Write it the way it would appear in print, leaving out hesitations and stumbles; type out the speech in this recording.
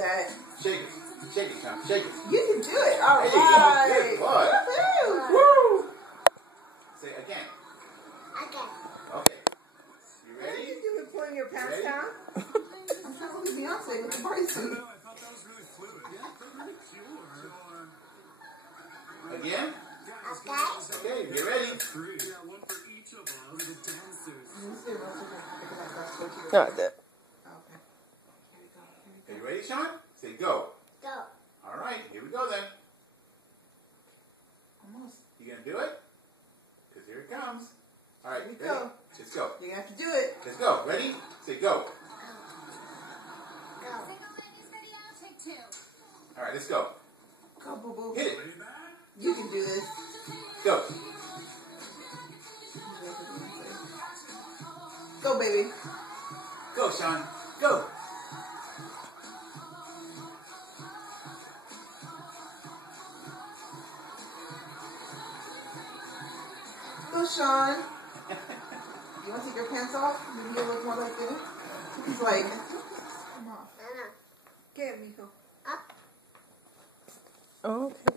that. Shake it. Shake it, Sean. Shake it. You can do it. All There you go. right. Good boy. Woo-hoo. Woo! Say it again. Okay. Okay. You What are ready? you doing pulling your pants ready? down? I'm sounding like Beyonce with the bodysuit. I thought that was really fluid. Yeah, pretty pure. Again? Okay. Okay, get ready. Three. Yeah, one for each of us. The dancers. Not that. Okay. Here we go. Are you ready, Sean? Say go. Go. All right, here we go then. Almost. You gonna do it? Because here it comes. All right, Here we ready? go. Let's go. You have to do it. Let's go. Ready? Say go. Go. All right, let's go. Go, boo boo. Hit it. Way back. You can do this. Go. Go, baby. Go, Sean. Go. Go, Sean. You want to take your pants off? Maybe you'll look more like this. He's like, come off. Anna. Get it, Miko. Up. Oh, okay.